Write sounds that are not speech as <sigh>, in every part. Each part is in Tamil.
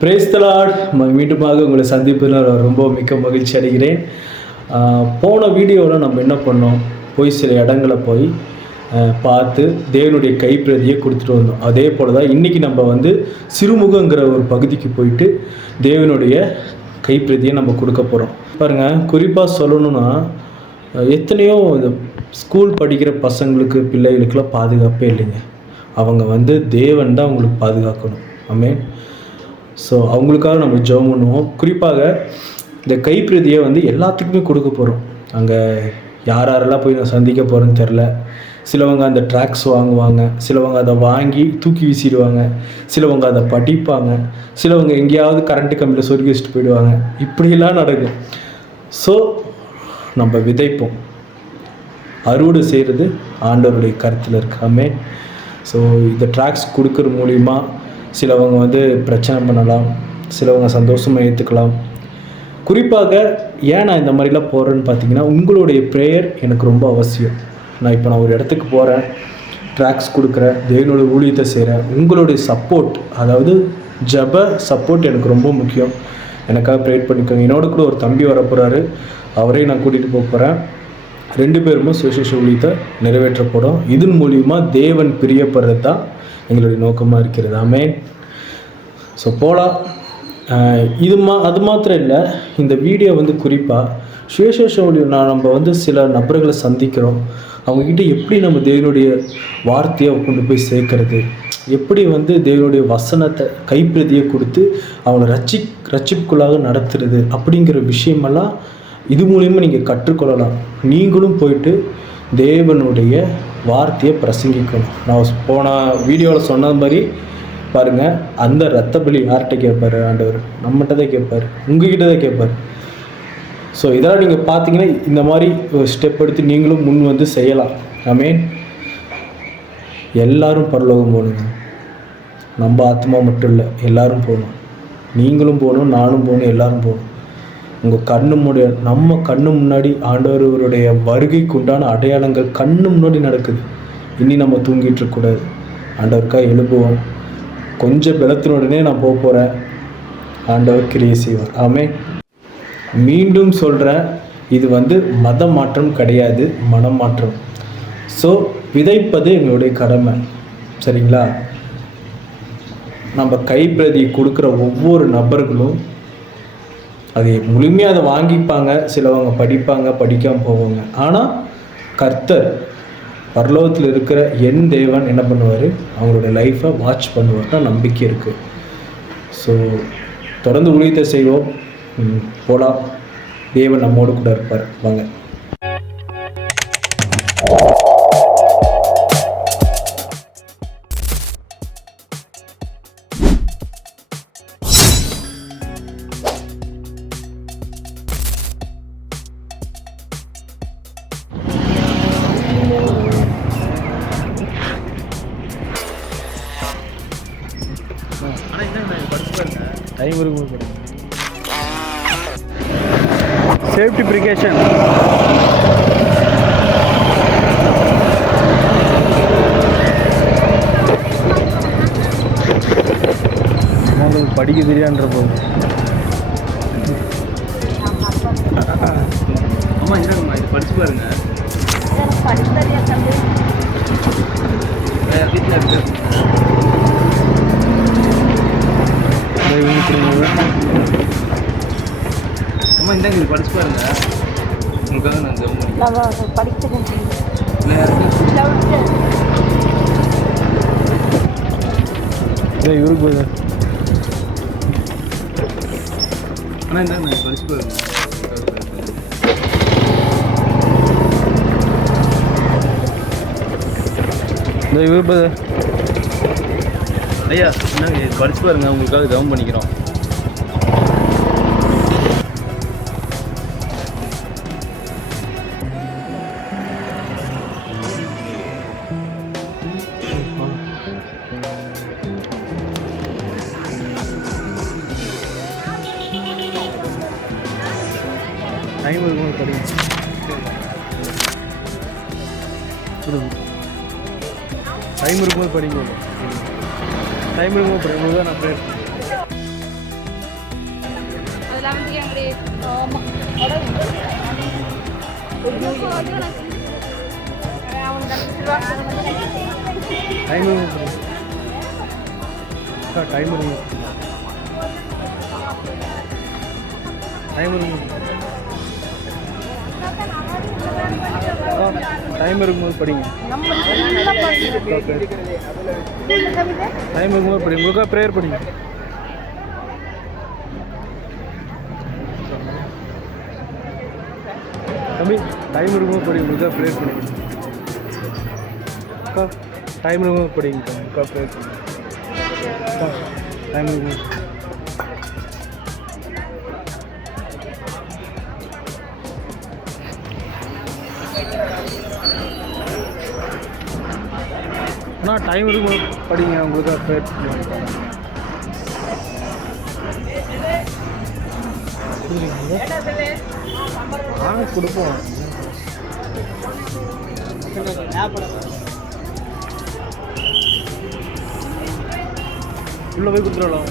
பிரேஸ்தலாட் மீண்டுமாக உங்களை சந்திப்பதில் நான் ரொம்ப மிக்க மகிழ்ச்சி அடைகிறேன். போன வீடியோவில் நம்ம என்ன பண்ணோம்? போய் சில இடங்களை போய் பார்த்து தேவனுடைய கைப்பிரதியை கொடுத்துட்டு வந்தோம். அதே போல் தான் இன்றைக்கி நம்ம வந்து சிறுமுகங்கிற ஒரு பகுதிக்கு போயிட்டு தேவனுடைய கைப்பிரதியை நம்ம கொடுக்க போகிறோம் பாருங்கள் குறிப்பாக சொல்லணும்னா எத்தனையோ இந்த ஸ்கூல் படிக்கிற பசங்களுக்கு பிள்ளைகளுக்கெல்லாம் பாதுகாப்பே இல்லைங்க. அவங்க வந்து தேவன் தான் அவங்களுக்கு பாதுகாக்கணும். ஆமேன். ஸோ அவங்களுக்காக நம்ம ஜெபம் பண்ணுவோம். குறிப்பாக இந்த கைப்பிரதியை வந்து எல்லாத்துக்குமே கொடுக்க போகிறோம் அங்கே யார் யாரெல்லாம் போய் நான் சந்திக்க போகிறேன்னு தெரில சிலவங்க அந்த ட்ராக்ஸ் வாங்குவாங்க. சிலவங்க அதை வாங்கி தூக்கி வீசிடுவாங்க. சிலவங்க அதை படிப்பாங்க. சிலவங்க எங்கேயாவது கரண்ட்டு கம்பியில் சொருகி வச்சுட்டு போயிடுவாங்க. இப்படியெல்லாம் நடக்கும். ஸோ நம்ம விதைப்போம். அறுவடை செய்கிறது ஆண்டவருடைய கருத்தில் இருக்காமே ஸோ இந்த ட்ராக்ஸ் கொடுக்குற மூலிமா சிலவங்க வந்து பிரச்சனை பண்ணலாம் சிலவங்க சந்தோஷமாக ஏற்றுக்கலாம் குறிப்பாக ஏன் நான் இந்த மாதிரிலாம் போகிறேன்னு பார்த்தீங்கன்னா உங்களுடைய ப்ரேயர் எனக்கு ரொம்ப அவசியம். நான் இப்போ நான் ஒரு இடத்துக்கு போகிறேன் ட்ராக்ஸ் கொடுக்குறேன் தேவனோட ஊழியத்தை செய்கிறேன் உங்களுடைய சப்போர்ட் அதாவது ஜப சப்போர்ட் எனக்கு ரொம்ப முக்கியம். எனக்காக ப்ரேயர் பண்ணிக்கோங்க. என்னோட கூட ஒரு தம்பி வர போகிறாரு அவரையும் நான் கூட்டிகிட்டு போக போகிறேன் ரெண்டு பேருமே சுவிசேஷ ஊழியத்தை நிறைவேற்ற போகிறோம் இதன் மூலியமாக தேவன் பிரியப்படுறது தான் எங்களுடைய நோக்கமாக இருக்கிறது. ஆமே ஸோ போகலாம் இது மா அது மாத்திரம் இல்லை. இந்த வீடியோ வந்து குறிப்பாக சுயசேஷ நான் நம்ம வந்து சில நபர்களை சந்திக்கிறோம். அவங்கக்கிட்ட எப்படி நம்ம தேவனுடைய வார்த்தையை கொண்டு போய் சேர்க்கறது? எப்படி வந்து தேவனுடைய வசனத்தை கைப்பிரதியை கொடுத்து அவங்கள ரட்சி ரச்சிப்புக்குள்ளாக நடத்துறது? அப்படிங்கிற விஷயமெல்லாம் இது மூலிமா நீங்கள் கற்றுக்கொள்ளலாம். நீங்களும் போயிட்டு தேவனுடைய வார்த்தையை பிரசங்கிக்கணும். நான் போன வீடியோவில் சொன்ன மாதிரி பாருங்கள் அந்த ரத்த பலி யார்கிட்ட கேட்பாரு ஆண்டவர்? நம்மகிட்ட தான் கேட்பாரு உங்ககிட்ட தான் கேட்பார் ஸோ இதெல்லாம் நீங்கள் பார்த்தீங்கன்னா இந்த மாதிரி ஒரு ஸ்டெப் எடுத்து நீங்களும் முன் வந்து செய்யலாம். ஆமீன் எல்லாரும் பரலோகம் போகணுங்க. நம்ம ஆத்மா மட்டும் இல்லை எல்லாரும் போகணும். நீங்களும் போகணும் நானும் போகணும் எல்லாரும் போகணும். உங்கள் கண்ணு முன்னாடி நம்ம கண்ணு முன்னாடி ஆண்டவருடைய வருகைக்கு உண்டான அடையாளங்கள் கண்ணு முன்னாடி நடக்குது. இனி நம்ம தூங்கிட்டு இருக்கக்கூடாது ஆண்டவருக்காக எழுப்புவோம் கொஞ்சம் பலத்தினுடனே நான் போக போகிறேன் ஆண்டவர் கிரியை செய்வார். ஆமே மீண்டும் சொல்கிறேன் இது வந்து மத மாற்றம் கிடையாது மனம் மாற்றம் ஸோ விதைப்பது எங்களுடைய கடமை. சரிங்களா? நம்ம கைப்பிரதி கொடுக்குற ஒவ்வொரு நபர்களும் அது முழுமையாக அதை வாங்கிப்பாங்க சிலவங்க படிப்பாங்க படிக்காமல் போவாங்க. ஆனால் கர்த்தர் பரலோகத்தில் இருக்கிற என் தேவன் என்ன பண்ணுவார்? அவங்களோட லைஃப்பை வாட்ச் பண்ணுவார்னா நம்பிக்கை இருக்குது ஸோ தொடர்ந்து ஊழியத்தை செய்வோம். போலாம். தேவன் நம்மோடு கூட இருப்பார். வாங்க. உங்களுக்கு படிக்க தெரியான்ற போது அம்மா இந்தாங்கம்மா இது படிச்சு பாருங்க. வீட்டில் இருக்கு. அம்மா இந்தாங்க இது படிச்சு பாருங்க. உங்களுக்காக நான் பண்ணிக்கிறேன். இவருக்கு போகுது ஆனால் இந்த இது படிச்சு பாருங்க இந்த இவர் ஐயா இந்தாங்க இது படிச்சு பாருங்க உங்களுக்காக கவனம் பண்ணிக்கிறோம். டைம் இருக்கும்போது படிங்க. டைம் இருக்கும்போது படிக்கும் போது தான் நான் ப்ரேயர் டைம் டைமிங் அக்கா டைம் இருக்கும் டைம் இருக்கும்போது படிங்க. டைம் இருக்கும்போது படிங்க. உங்களுக்காக ப்ரேயர் படிங்க. தம்பி டைம் இருக்கும்போது படிங்க. உங்களுக்காக ப்ரேயர் படிங்க. அக்கா டைம் இருக்கும்போது படிங்க. உங்களுக்காக ப்ரேயர் படிங்க. டைம் இருக்கும்போது டைம் இருக்கும் படிங்க உங்களுக்கு ப்ரேயர் பண்ணுங்க வாங்க கொடுப்போம் உள்ள போய் கொடுத்துடலாம்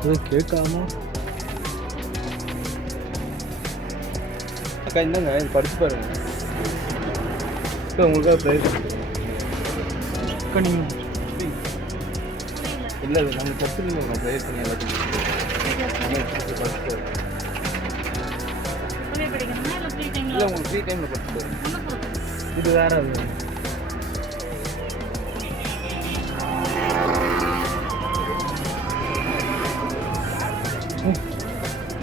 இது கேட்காம அக்கா இந்தாங்க இது படிச்சு பாருங்க. அக்கா உங்களுக்காக ப்ரைஸ் அக்கா நீங்கள் இல்லை இல்லை நம்ம கற்றுக்கணும் ப்ரைஸ் பண்ணி எல்லாத்தையும் இல்லை உங்களுக்கு ஃப்ரீ டைமில் படிச்சு பாருங்க. இது வேற அது.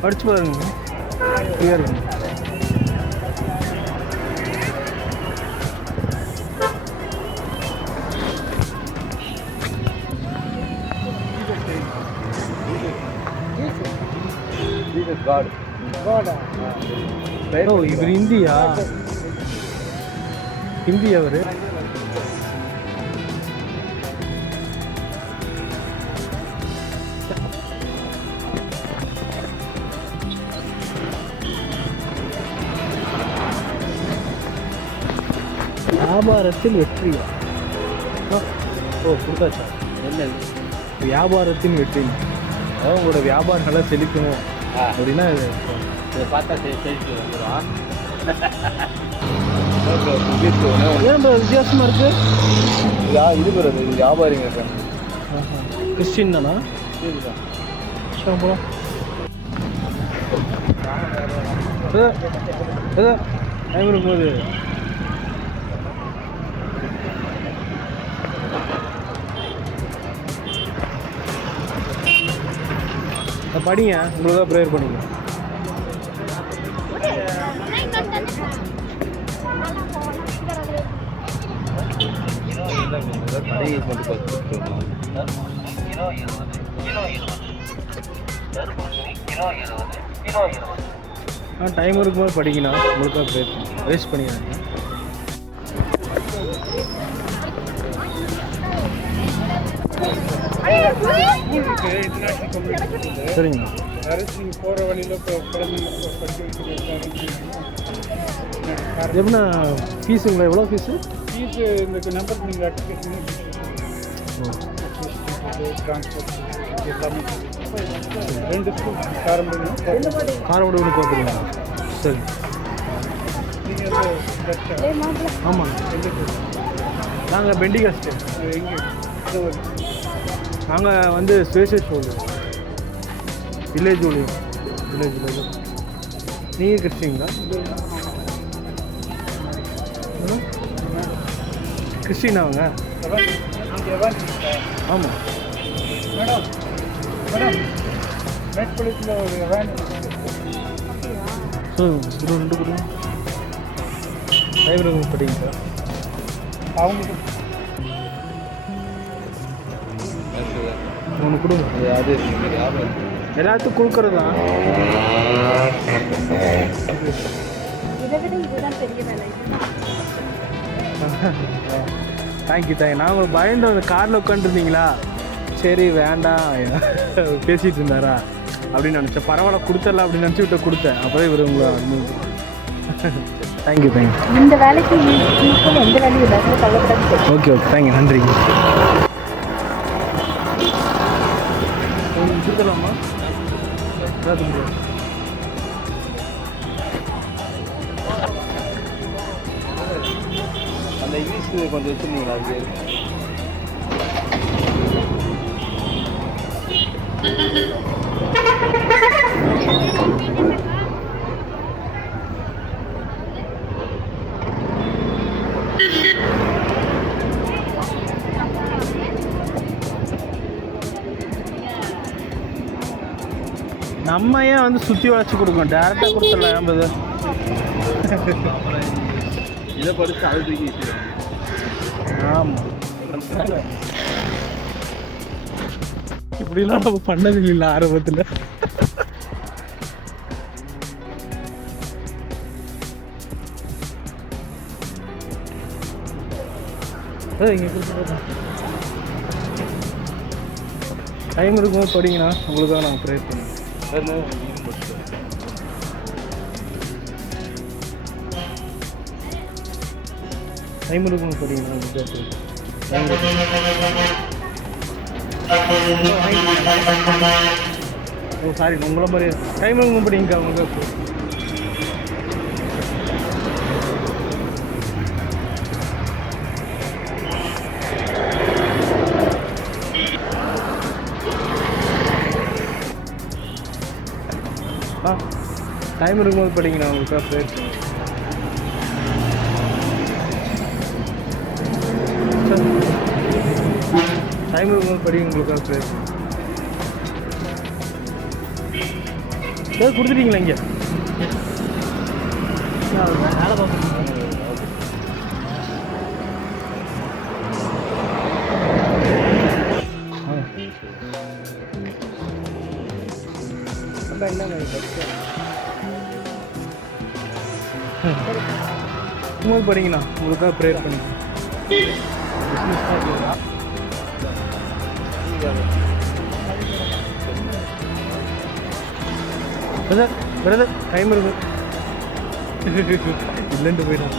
படிச்சு பாருங்க. இருக்கும் ஓ இவர் இந்தியா. ஹிந்தி அவர். வியாபாரத்தில் வெற்றியா? ஓ கொடுத்தாச்சா? என்ன? வியாபாரத்தின் வெற்றி. அதாவது உங்களோட வியாபாரம் நல்லா செழிக்கணும் அப்படின்னா இது பார்த்தா சேர்த்து வந்துடும் ஏன் bro. வித்தியாசமா இருக்கு இது வியாபாரிங்க இருக்காங்க கிறிஸ்டின் தானா போலாம் டைம் இருக்கும்போது படிங்க உங்களுக்காக ப்ரேயர் பண்ணிங்க ஆ டைம் இருக்கும்போது படிக்கணும். உங்களுக்காக ப்ரேயர் பண்ணுங்க வேஸ்ட் பண்ணிடுறாங்க சரிங்க. போகிற வழியில் இப்போ குழந்தைங்க படிக்க வைக்கிறது எப்படின்னா ஃபீஸுங்களா எவ்வளோ ஃபீஸு ஃபீஸு இந்த நம்பர் நீங்கள் அப்ளிகேஷன் ரெண்டு ஸ்கூல் காரமடை ஒன்று பார்த்துருங்க சரி ஆமாம். நாங்கள் பெண்டிகாஸ்ட்டு எங்கே நாங்கள் வந்து ஸ்பேசஸ் ஊழியம் வில்லேஜ் ஊழியம் வில்லேஜ் வில்லேஜ் நீங்கள் கிறிஸ்டிங்களா கிறிஸ்டின் அவங்க எவன் ஆமாம் மேடம் மேடம் மேட்பாளையத்தில் ஒரு வேன் இது ரெண்டு கொடுங்க. ரூம் படிங்க சார். அவங்களுக்கு ஒன்று கொடுங்க. அது எல்லாத்துக்கும் கொடுக்குறது? தான் இதை விட இதுதான் பெரிய வேலை. <laughs> தேங்க்யூ தேங்க்யூ நான் உங்களை பயந்து அந்த காரில் உட்காந்துருந்தீங்களா சரி வேண்டாம். <laughs> பேசிகிட்டு இருந்தாரா அப்படின்னு நினச்சேன். பரவாயில்ல கொடுத்தல அப்படின்னு நினச்சி விட்டு கொடுத்தேன். அப்புறம் இவர் உங்களை தேங்க்யூ தேங்க்யூ <laughs> இந்த வேலைக்கு எந்த வேலையும் ஓகே ஓகே தேங்க்யூ நன்றி. கொடுக்கலாமா இங்கிலீஷ் கொஞ்சம் வச்சுருந்தீங்களா அது நம்ம ஏன் வந்து சுற்றி வளைச்சி கொடுக்கணும் டேரெக்டாக கொடுத்துடலாம் ஏன்பது இதை படித்து அது தூக்கி இப்படிலாம் நம்ம பண்ணது இல்லை ஆரம்பத்தில். இங்கே டைம் இருக்கும்போது படிங்கண்ணா. உங்களுக்காக நாங்கள் ப்ரே பண்ணுவோம் டைம் இருக்கும்போது வித்தியாசம் ஓ சாரி உங்களை மாதிரி டைம் இருக்கும்போது படிங்கக்கா உங்களுக்கு ஆ டைம் இருக்கும்போது படிங்கண்ணா உங்களுக்கு ப்ரே டைம் இருக்கும்போது ப்ரே ஏதாவது கொடுத்துட்டீங்களா இங்கே? வேலை பார்க்கணும் சும்மா படிங்கண்ணா உங்களுக்காக ப்ரேயர் பண்ணி பிரதர் பிரதர் டைம் இருக்கு இல்லைன்ட்டு போயிட்டான்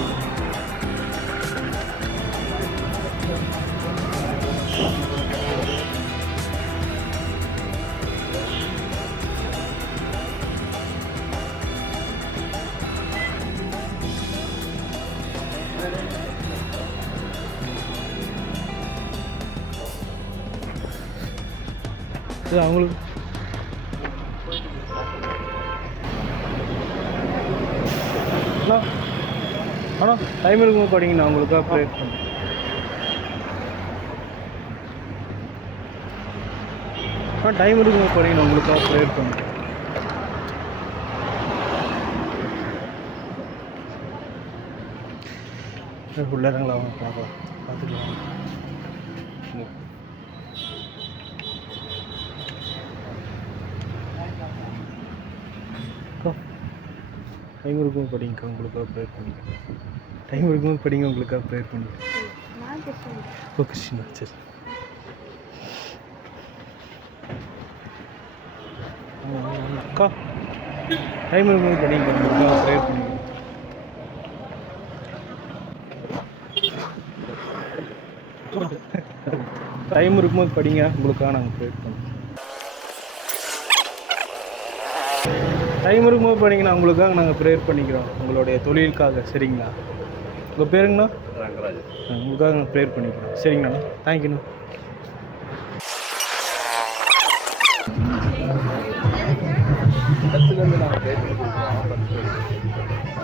அண்ணா. அண்ணா டைம் இருக்கும்போது படிங்க நான் உங்களுக்காக ப்ரேயர் பண்ணுறேன் ஆ டைம் இருக்கும் படிங்க நான் உங்களுக்காக ப்ரேயர் பண்ணுறேன் உள்ளாரங்களா அவங்க பார்க்கலாம். பார்த்துக்கலாம். டைம் இருக்கும்போது படிங்க உங்களுக்காக ப்ரேயர் பண்ணிக்கிறேன். டைம் இருக்கும்போது படிங்க உங்களுக்காக ப்ரேயர் பண்ணிக்கிறேன். ஓ கிருஷ்ணா சரி. அக்கா டைம் இருக்கும்போது படிங்க உங்களுக்காக ப்ரேயர் பண்ணிக்கோங்க டைம் இருக்கும்போது படிங்க உங்களுக்காக நாங்கள் ப்ரேயர் பண்ணுவோம் டைம் இருக்கும்போது படிங்கன்னா உங்களுக்காக நாங்கள் ப்ரேயர் பண்ணிக்கிறோம். உங்களுடைய தொழிலுக்காக. சரிங்களா? உங்கள் பேருங்கண்ணா? ரங்கராஜ் உங்களுக்காக நாங்கள் ப்ரேயர் பண்ணிக்கிறோம். சரிங்கண்ணா. தேங்க்யூண்ணா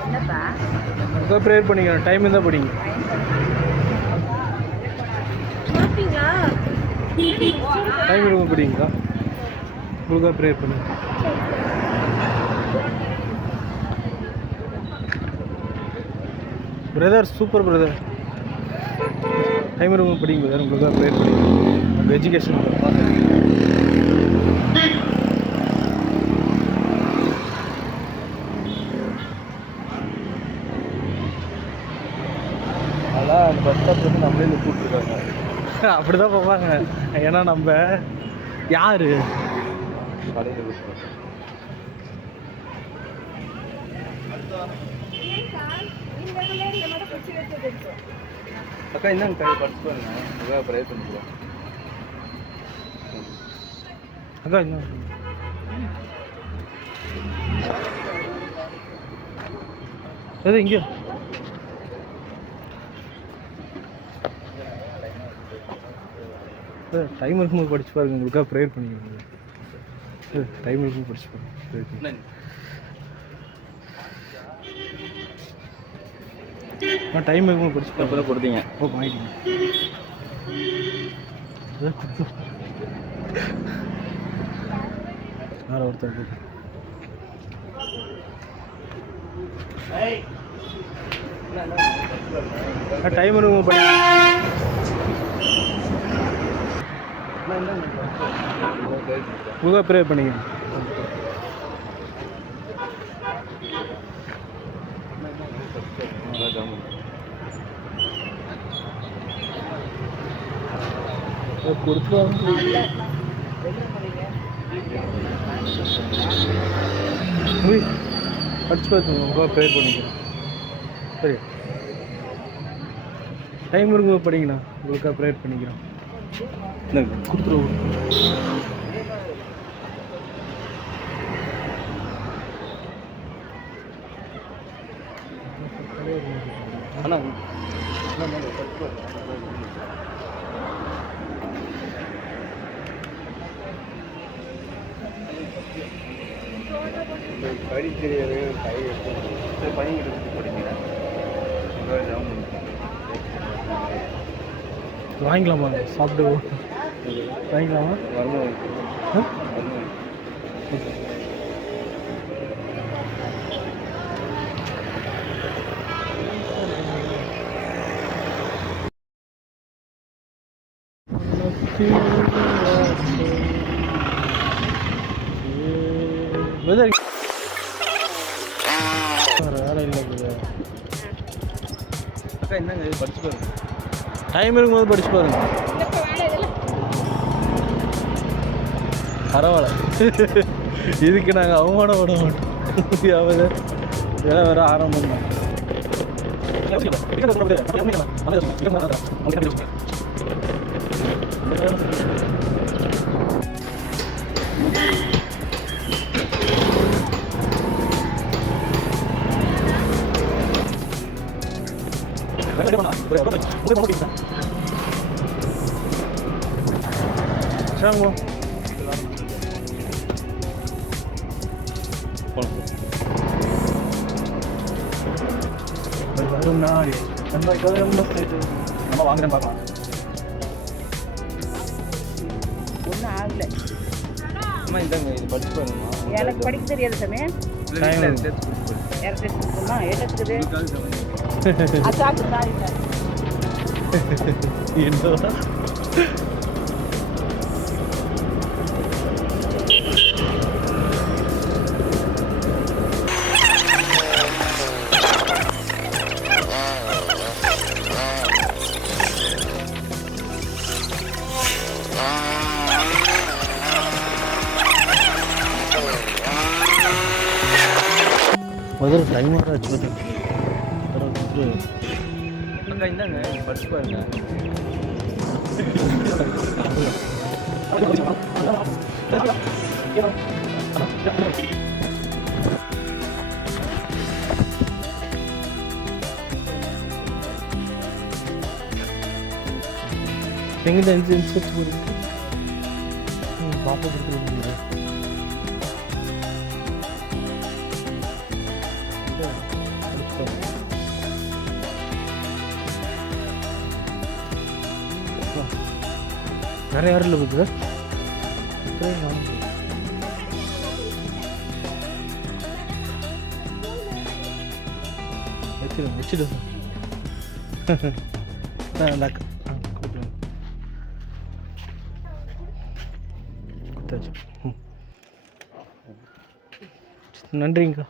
உங்களுக்காக ப்ரேயர் பண்ணிக்கிறோம். டைம் இருந்தால் படிங்க. டைம் இருக்கும்போது படிங்களா உங்களுக்காக ப்ரேயர் பண்ணுங்க. பிரதர் சூப்பர் பிரதர் டைம் இருக்கும்போது படிங்க பிரதர் உங்களுக்காக ப்ரேயர் பண்ணிக்கிறோம் உங்கள் எஜுகேஷன் அதான் அந்த பஸ் ஸ்டாப் வந்து நம்மளே இருந்து கூப்பிட்டுருக்காங்க அப்படி தான் பார்ப்பாங்க ஏன்னா நம்ம யார்? கடையில் அக்கா இந்தாங்க கை படிச்சு பாருங்க. உங்களுக்காக ப்ரேயர் பண்ணிக்கிறோம் அக்கா இன்னும் எது இங்கே. டைம் இருக்கும்போது படிச்சு பாருங்க. உங்களுக்காக ப்ரேயர் பண்ணிக்கோங்க டைம் இருக்கும்போது படிச்சு பாருங்க. பண்ணுங்க. டைம் இருக்கும்போது படிச்சு பாருங்க கொடுத்தீங்க. ஓ வாங்கிட்டீங்க. வேற ஒருத்தர் டைம் இருக்கும்போது படி உங்க ப்ரே பண்ணிக்க. அடிச்சு உய், படிச்சு பார்த்துங்க ப்ரே பண்ணிக்கிறேன் சரி டைம் இருக்கும்போது படிங்கண்ணா உங்களுக்காக ப்ரேயர் பண்ணிக்கிறேன் கொடுத்துருவோம் அண்ணா படி தெரியாது கை எடுத்து பையன் எடுத்து படிக்கிறேன் வாங்கிக்கலாமா? சாப்பிட்டு வாங்கிக்கலாமா வரணும். படிச்சு பாருங்க டைம் இருக்கும்போது படிச்சு பாருங்க பரவாயில்ல. இதுக்கு நாங்கள் அவமானப்பட மாட்டோம். யாவது வேலை வேற ஆரம்பம். தான் வரும் நாள் நம்ம நம்ம வாங்குறேன் பார்க்கலாம் ஒன்றும் ஆகல அம்மா இந்தாங்க இது படிச்சு பாருங்கம்மா எனக்கு படிக்க தெரியாது சாமி. தான் இல்லை <laughs> என்னடா முதல்ல டைம் ஆச்சு முதல்ல அக்கா இந்தாங்க இது படிச்சு பாருங்க எங்கிட்ட இன்சு இன்சூரன்ஸ் போயிருக்கு பாப்பா கொடுத்துருக்கீங்க நிறைய யாரும் இல்லை புது வச்சிடும் வச்சிடும் ம். நன்றிங்கக்கா